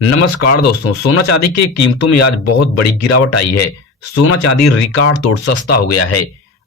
नमस्कार दोस्तों, सोना चांदी की कीमतों में आज बहुत बड़ी गिरावट आई है। सोना चांदी रिकॉर्ड तोड़ सस्ता हो गया है।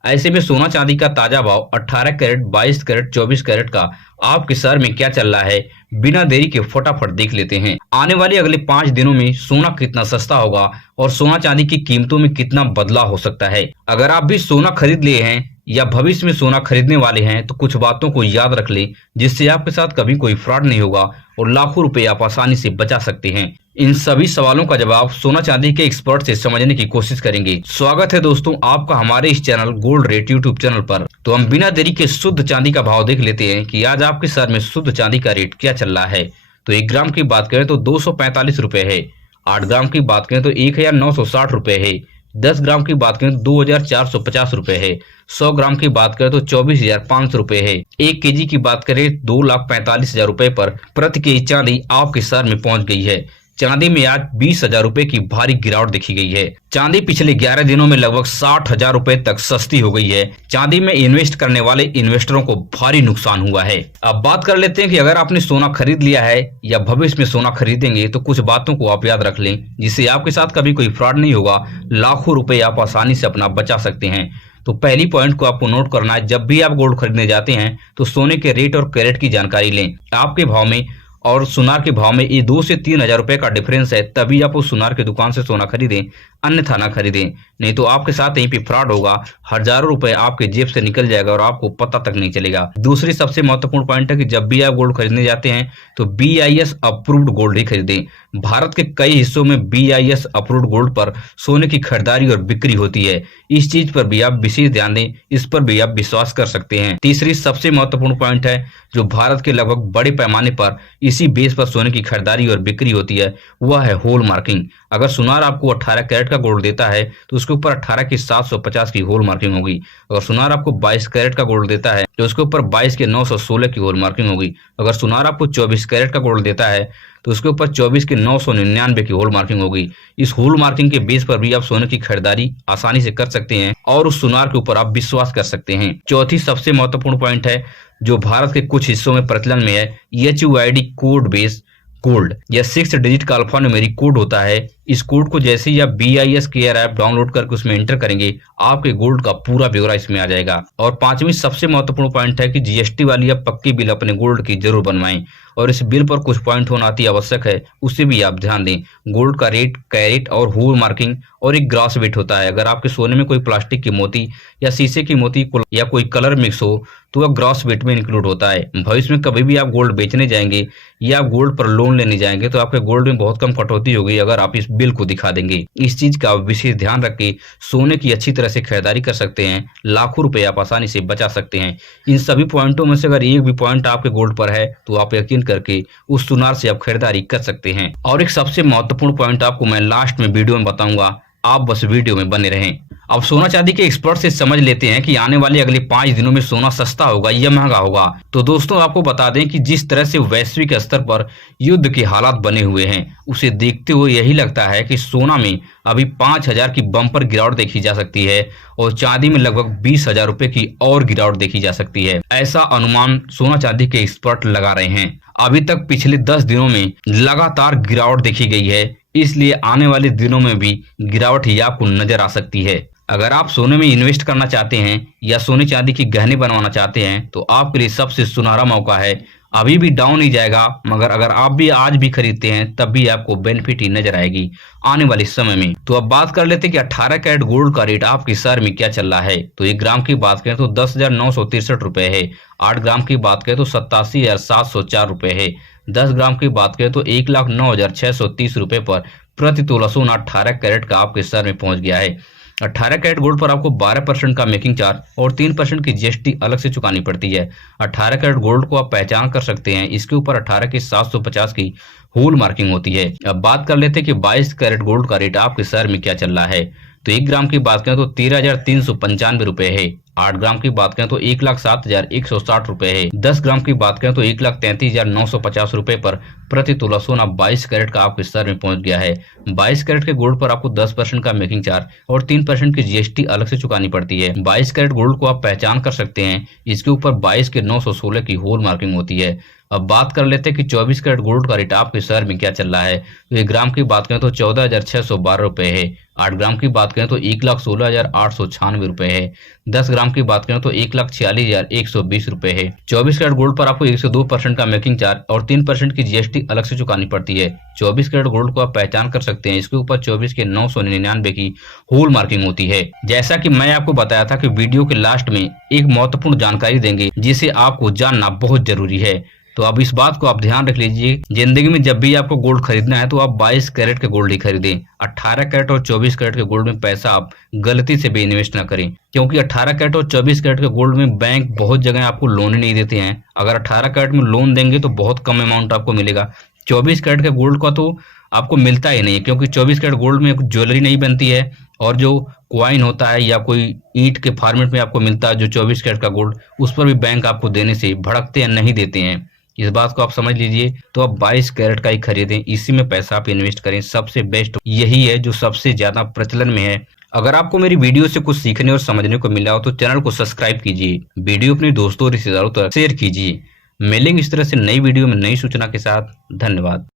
ऐसे में सोना चांदी का ताजा भाव 18 कैरेट, 22 कैरेट, 24 कैरेट का आपके शहर में क्या चल रहा है, बिना देरी के फटाफट देख लेते हैं। आने वाले अगले 5 दिनों में सोना कितना सस्ता होगा और सोना चांदी की कीमतों में कितना बदलाव हो सकता है। अगर आप भी सोना खरीद लिए हैं या भविष्य में सोना खरीदने वाले हैं तो कुछ बातों को याद रख लें, जिससे आपके साथ कभी कोई फ्रॉड नहीं होगा और लाखों रुपए आप आसानी से बचा सकते हैं। इन सभी सवालों का जवाब सोना चांदी के एक्सपर्ट से समझने की कोशिश करेंगे। स्वागत है दोस्तों आपका हमारे इस channel gold rate YouTube channel पर। तो हम बिना देरी के शुद्ध चांदी का भाव देख लेते हैं कि आज आपके शहर में शुद्ध चांदी का रेट क्या चल रहा है। तो 1 ग्राम की बात करें तो 245 रुपए है। 8 ग्राम की बात करें तो 1960 रुपए है। 10 ग्राम की बात करें तो 2450 रुपए है। 100 ग्राम की बात करें तो 24,500 रुपए है। 1 केजी की बात करें 2,45,000 रुपए पर प्रति केजी चांदी आपके शहर में पहुंच गई है। चांदी में आज 20,000 रुपए की भारी गिरावट देखी गई है। चांदी पिछले 11 दिनों में लगभग 60,000 रुपए तक सस्ती हो गई है। चांदी में इन्वेस्ट करने वाले इन्वेस्टरों को भारी नुकसान हुआ है। अब बात कर लेते हैं कि अगर आपने सोना खरीद लिया है या भविष्य में सोना खरीदेंगे तो कुछ बातों को आप याद रख लें, जिससे आपके साथ कभी कोई फ्रॉड नहीं होगा। लाखों रुपए आप आसानी से अपना बचा सकते हैं। तो पहली पॉइंट को आपको नोट करना है, जब भी आप गोल्ड खरीदने जाते हैं तो सोने के रेट और कैरेट की जानकारी लें। आपके भाव में और सुनार के भाव में ये 2 से 3,000 रुपए का डिफरेंस है, तभी आप उस सुनार की दुकान से सोना खरीदें, अन्यथा ना खरीदें। नहीं तो आपके साथ यहीं पे फ्रॉड होगा। हजारों रुपए आपके जेब से निकल जाएगा और आपको पता तक नहीं चलेगा। दूसरी सबसे महत्वपूर्ण पॉइंट है कि जब भी आप गोल्ड खरीदने जाते हैं तो BIS अप्रूव्ड गोल्ड ही खरीदें। भारत के कई हिस्सों में BIS अप्रूव्ड गोल्ड पर सोने की खरीदारी और बिक्री होती है। इस चीज पर भी आप विशेष ध्यान दें, इस पर भी आप विश्वास कर सकते हैं। तीसरी सबसे महत्वपूर्ण पॉइंट है, जो भारत के लगभग बड़े पैमाने पर इसी बेस पर सोने की खरीदारी और बिक्री होती है, वह है होल मार्किंग। अगर सुनार आपको 18 कैरेट का गोल्ड देता है तो उसके ऊपर 18 की 750 की होल मार्किंग होगी। अगर सुनार आपको 22 कैरेट का गोल्ड देता है तो उसके ऊपर 22 के 916 की होल मार्किंग होगी। अगर सुनार आपको 24 कैरेट का गोल्ड देता है तो उसके ऊपर 24 के 999 की होल मार्किंग होगी। इस होल मार्किंग के बेस पर भी आप सोने की खरीदारी आसानी से कर सकते हैं और उस सुनार के ऊपर आप विश्वास कर सकते हैं। चौथी सबसे महत्वपूर्ण पॉइंट है, जो भारत के कुछ हिस्सों में प्रचलन में है, HUID कोड बेस गोल्ड। यह 6 डिजिट का अल्फा न्यूमेरिक कोड होता है। इस कोड को जैसे ही आप BIS केयर ऐप डाउनलोड करके उसमें एंटर करेंगे, आपके गोल्ड का पूरा ब्यौरा इसमें आ जाएगा। और पांचवी सबसे महत्वपूर्ण पॉइंट है कि GST वाली आप पक्की बिल अपने गोल्ड की जरूर बनवाएं और इस बिल पर कुछ पॉइंट होना अति आवश्यक है, उससे भी आप ध्यान दें। गोल्ड का रेट, कैरेट और होल मार्किंग और एक ग्रॉस वेट होता है। अगर आपके सोने में कोई प्लास्टिक की मोती या शीशे की मोती या कोई कलर मिक्स हो तो वह ग्रॉस वेट में इंक्लूड होता है। भविष्य में कभी भी आप गोल्ड बेचने जाएंगे या आप गोल्ड पर लोन लेने जाएंगे तो आपके गोल्ड में बहुत कम कटौती होगी अगर आप इस बिल को दिखा देंगे। इस चीज का विशेष ध्यान रख के सोने की अच्छी तरह से खरीदारी कर सकते हैं। लाखों रुपए आप आसानी से बचा सकते हैं। इन सभी पॉइंटों में से अगर एक भी पॉइंट आपके गोल्ड पर है तो आप यकीन करके उस सुनार से आप खरीदारी कर सकते हैं। और एक सबसे महत्वपूर्ण पॉइंट आपको मैं लास्ट में वीडियो में बताऊंगा, आप बस वीडियो में बने रहें। अब सोना चांदी के एक्सपर्ट से समझ लेते हैं कि आने वाले अगले 5 दिनों में सोना सस्ता होगा या महंगा होगा। तो दोस्तों आपको बता दें कि जिस तरह से वैश्विक स्तर पर युद्ध के हालात बने हुए हैं, उसे देखते हुए यही लगता है कि सोना में अभी 5,000 की बम्पर गिरावट देखी जा सकती है और चांदी में लगभग 20,000 रुपए की और गिरावट देखी जा सकती है। ऐसा अनुमान सोना चांदी के एक्सपर्ट लगा रहे हैं। अभी तक पिछले 10 दिनों में लगातार गिरावट देखी गई है, इसलिए आने वाले दिनों में भी गिरावट ही आपको नजर आ सकती है। अगर आप सोने में इन्वेस्ट करना चाहते हैं या सोने चांदी की गहने बनवाना चाहते हैं तो आपके लिए सबसे सुनहरा मौका है। अभी भी डाउन ही जाएगा, मगर अगर आप भी आज भी खरीदते हैं तब भी आपको बेनिफिट ही नजर आएगी आने वाले समय में। तो अब बात कर लेते हैं कि 18 कैरेट गोल्ड का रेट आपके शहर में क्या चल रहा है। तो 1 ग्राम की बात करें तो 10,963 रुपए है। 8 ग्राम की बात करें तो 87,704 रुपए है। 10 ग्राम की बात करें तो 1,09,630 रुपए पर प्रति तोला सोना 18 कैरेट का आपके शहर में पहुंच गया है। 18 कैरेट गोल्ड पर आपको 12% का मेकिंग चार्ज और 3% की GST अलग से चुकानी पड़ती है। 18 कैरेट गोल्ड को आप पहचान कर सकते हैं, इसके ऊपर 18 की 750 की होल मार्किंग होती है। अब बात कर लेते हैं कि 22 कैरेट गोल्ड का रेट आपके शहर में क्या चल रहा है। तो 1 ग्राम की बात करें तो 13,395 रुपए है। 8 ग्राम की बात करें तो 1,07,160 रुपए है। 10 ग्राम की बात करें तो 1,33,950 रुपए पर प्रति तोला सोना 22 कैरेट का आपके शहर में पहुंच गया है। 22 कैरेट के गोल्ड पर आपको 10% का मेकिंग चार्ज और 3% की GST अलग से चुकानी पड़ती है। 22 कैरेट गोल्ड को आप पहचान कर सकते हैं, इसके ऊपर 22 के 916 की होल मार्किंग होती है। अब बात कर लेते हैं कि 24 कैरेट गोल्ड का रेट आपके शहर में क्या चल रहा है। तो 1 ग्राम की बात करें तो 14,612 रुपए है। 8 ग्राम की बात करें तो 1,16,896 रुपए है। 10 ग्राम की बात करें तो 1,46,120 रुपए है। 24 कैरेट गोल्ड पर आपको 102% का मेकिंग चार्ज और 3% की जीएसटी अलग से चुकानी पड़ती है। 24 कैरेट गोल्ड को आप पहचान कर सकते हैं, इसके ऊपर 24 के 999 की होल मार्किंग होती है। जैसा कि मैं आपको बताया था कि वीडियो के लास्ट में एक महत्वपूर्ण जानकारी देंगे जिसे आपको जानना बहुत जरूरी है। तो अब इस बात को आप ध्यान रख लीजिए, जिंदगी में जब भी आपको गोल्ड खरीदना है तो आप 22 कैरेट के गोल्ड ही खरीदें। 18 कैरेट और 24 कैरेट के गोल्ड में पैसा आप गलती से भी इन्वेस्ट ना करें, क्योंकि 18 कैरेट और 24 कैरेट के गोल्ड में बैंक बहुत जगह आपको लोन ही नहीं देते हैं। अगर 18 कैरेट में लोन देंगे तो बहुत कम अमाउंट आपको मिलेगा। 24 कैरेट के गोल्ड का तो आपको मिलता ही नहीं है, क्योंकि 24 कैरेट गोल्ड में ज्वेलरी नहीं बनती है और जो क्वाइन होता है या कोई ईंट के फॉर्मेट में आपको मिलता है जो 24 कैरेट का गोल्ड, उस पर भी बैंक आपको देने से भड़कते हैं, नहीं देते हैं। इस बात को आप समझ लीजिए। तो आप 22 कैरेट का ही खरीदें, इसी में पैसा आप इन्वेस्ट करें, सबसे बेस्ट यही है जो सबसे ज्यादा प्रचलन में है। अगर आपको मेरी वीडियो से कुछ सीखने और समझने को मिला हो तो चैनल को सब्सक्राइब कीजिए, वीडियो अपने दोस्तों और रिश्तेदारों तक शेयर कीजिए। मिलेंगे इस तरह से नई वीडियो में नई सूचना के साथ। धन्यवाद।